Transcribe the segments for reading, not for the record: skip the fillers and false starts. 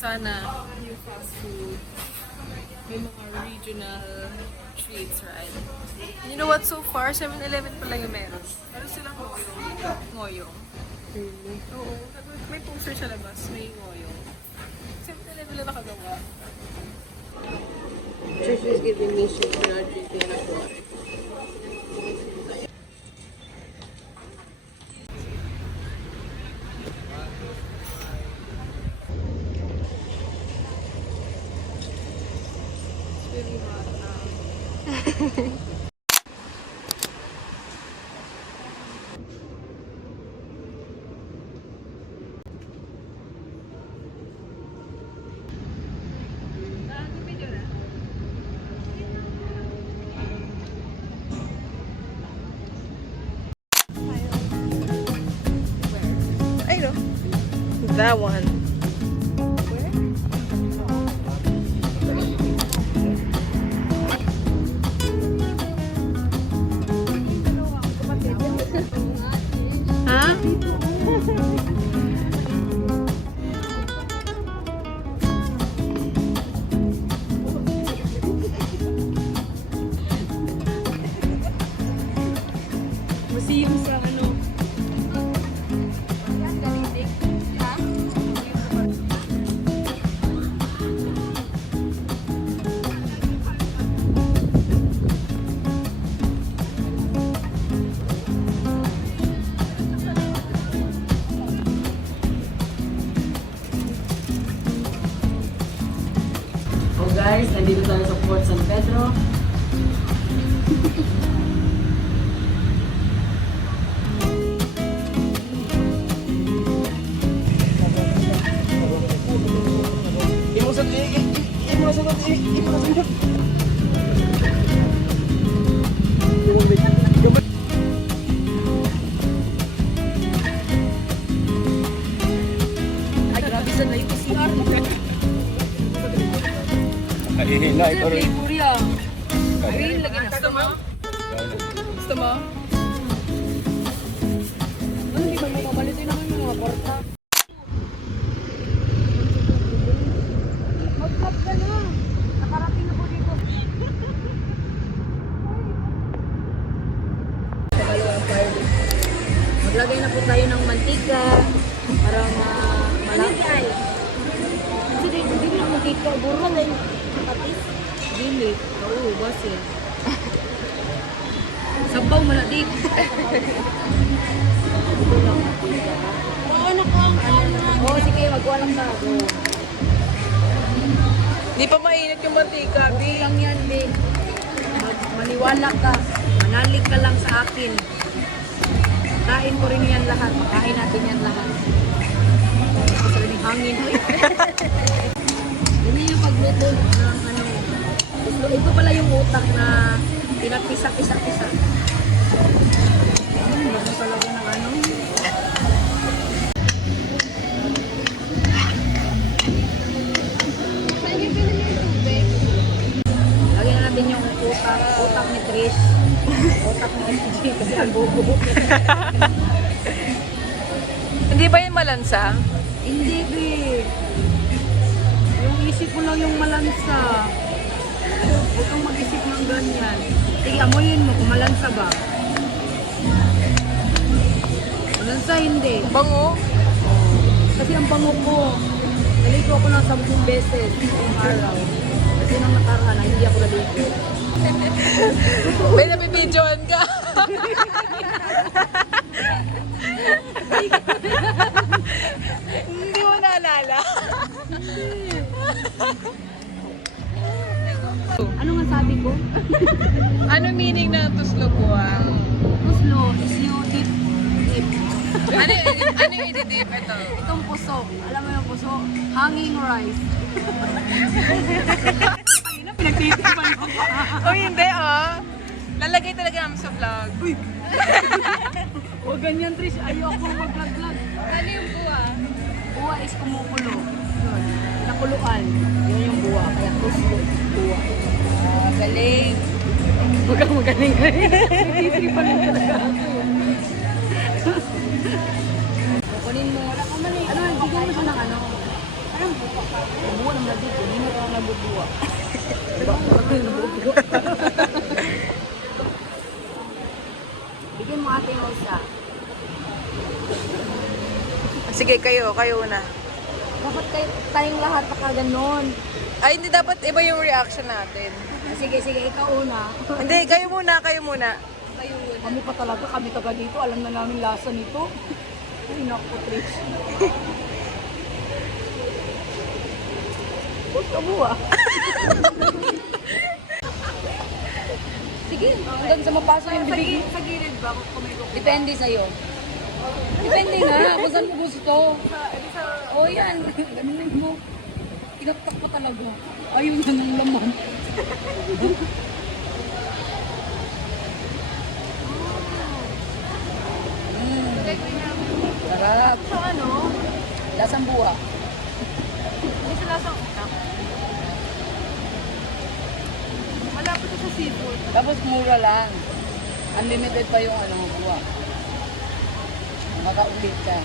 sana yung fast food, may mga regional treats, right? You know what, so far, 7-Eleven pa lang yung meron. Pero silang ngoyong. Ngoyong. Oo. May poster sa labas, may ngoyong. 7-Eleven lang nakagawa. Trish is giving me shit for not drinking enough water. It's really hot now. That one. Huh? Museum sa ano? Guys, nandito tayo sa Port San Pedro. Ay, grabe sa na yung PCR. Hihina ito rin. Flavor yan. Real lagi na. Gusto mo? Gusto mo? Ano, di ba may kabalito naman yung mga porta? Mag-vlog ka na. Nakarating na po dito. Maglagay na po tayo ng mantika para malaki. Kasi hindi mo mantika. Buro na yung katis. Dili. Oo, basil. Sabaw mo na di. Oo, sige, magkuha lang ka. Di pa mainit yung mantika, Okay Bi. lang yan, Be. Maniwala ka. Manalig ka lang sa akin. Kain ko rin yan lahat. Makain natin yan lahat. Kasi rin yung hangin. Ganyan yung pagluto ng ano. Ito pala yung utak na pinagpisa-pisa-pisa. Lagi talaga ng ano. Lagyan na natin yung utak ni Trish. Utak ni FG kasi ang bobo. Hindi ba yun malansa? Hindi, Be. Yung isip mo lang yung malansa. Huwag kang mag-isip ng ganyan. Sige, amoyin mo kung malansa ba. Malansa, hindi. Bango? Kasi ang bango ko. Naligo ako ng 10 beses ngayong araw. Kasi nang nakaraan na hindi ako naligo. May nabibidyoan ka. Hindi mo naalala. Ano nga sabi ko? Ano meaning ng tuslubuan? Puslo is you dip. Ano yung ididip ito? Itong puso. Alam mo yung puso? Hanging rice. Pinagtitipan ko pa. O hindi, oh. Lalagay talaga namin sa vlog. Uy! Huwag ganyan, Trish. Ayoko mag-vlog-vlog. Ano yung buwa? Buwa is kumukulo. Yun. Pinakuluan. Yun yung buwa. Kaya puslo. Buwa. Galing. Huwag kang magaling. Nagtitipan mo talaga ako. Kukunin mo. Ano, bigyan mo siya ng ano? Parang buwa ka. isa. Sige, kayo una. Dapat tayong lahat baka ganon. Ay, hindi dapat iba yung reaction natin. Sige, ikaw una. Hindi, kayo muna. Kami pa talaga, kami taga dito. Alam na namin lasa nito. Ay, naku, Trish. Puto mo ah. Sige, hanggang sa mapasok yung bibig. Sa gilid ba kung may Depende sa'yo. Depende nga kung saan mo gusto. O yan, ganunin mo. Tinaktak pa talaga. Ayun na ng laman. Sarap. So ano? Lasang buwa. Hindi sa lasang utak. Malapit sa seafood. Tapos mura lang. Unlimited pa yung buwa. Makaulit ka.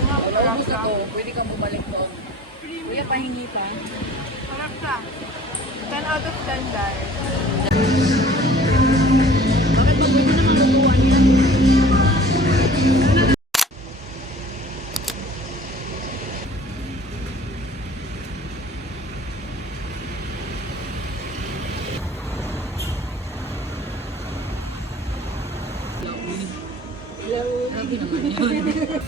Kung gusto to, pwede kang bumalik doon. Kuya, pahingi pa. Sarap ka. 10 out of 10 dahil. Bakit ba pwede naman mabuwa niya? Grabe naman yun.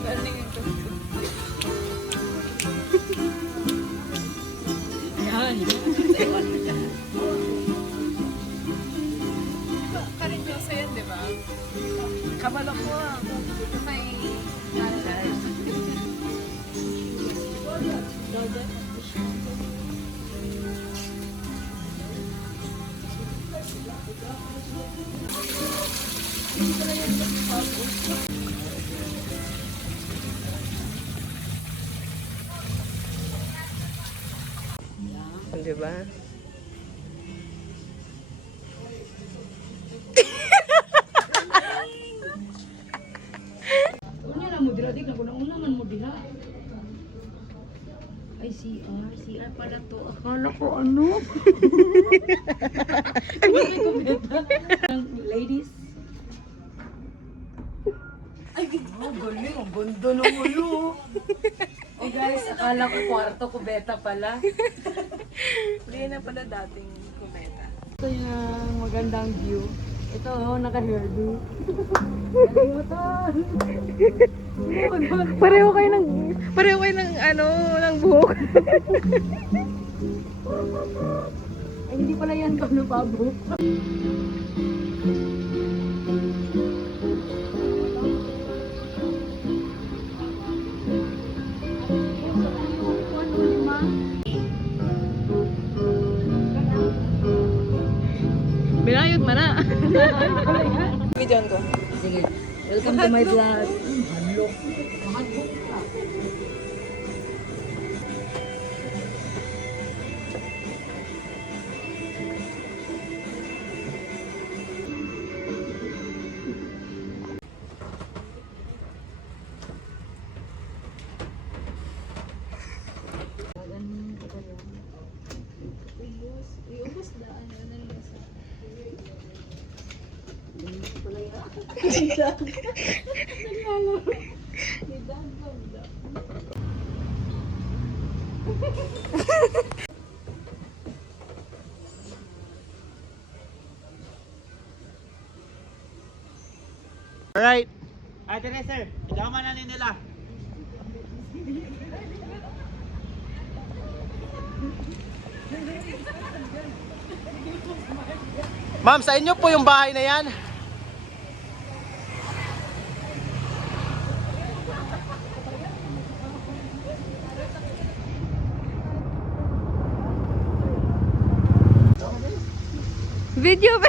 Galing yung tugtog. Karinyosa yan, di ba? Kabalak mo ah. May... Di ba? Unya na mo dira, tignan ko na unaman mo dira. Ay, CR pala to. Akala ko ano? Ladies. Ay, galing. Ang ganda ng ulo. Oh guys, akala ko kwarto ko beta pala. Hindi na pala dating kumeta. Ito yung magandang view. Ito, naka-hairdo. Pareho kayo ng ng buhok. Ay, hindi pala yan kano pabo. Binayot man na. Video ko. Sige, welcome to my vlog. Hello. Alright. Ate na sir, idama na nila. Ma'am, sa inyo po yung bahay na yan? Video ba?